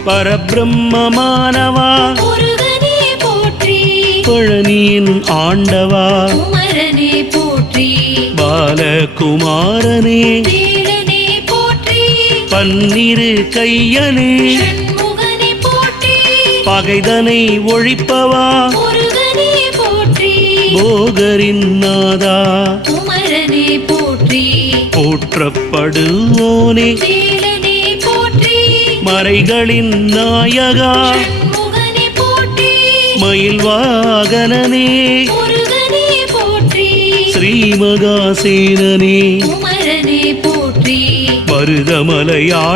பரபிரம்மமானவா முருகனே போற்றி, பழனியின் ஆண்டவா குமரனே போற்றி, பாலகுமாரனே வேலனே போற்றி, பன்னிரு கையனே ஷண்முகனே போற்றி, பகைதனை ஒழிப்பவா முருகனே போற்றி, போகரின் நாதா குமரனே போற்றி, போற்றப்படுவோனே வேலனே போற்றி, மறைகளின் நாயகா ஷண்முகனே போற்றி, மயில் வாகனனே முருகனே போற்றி, ஸ்ரீமகாசேனனே குமரனே போற்றி, மருதமலையான்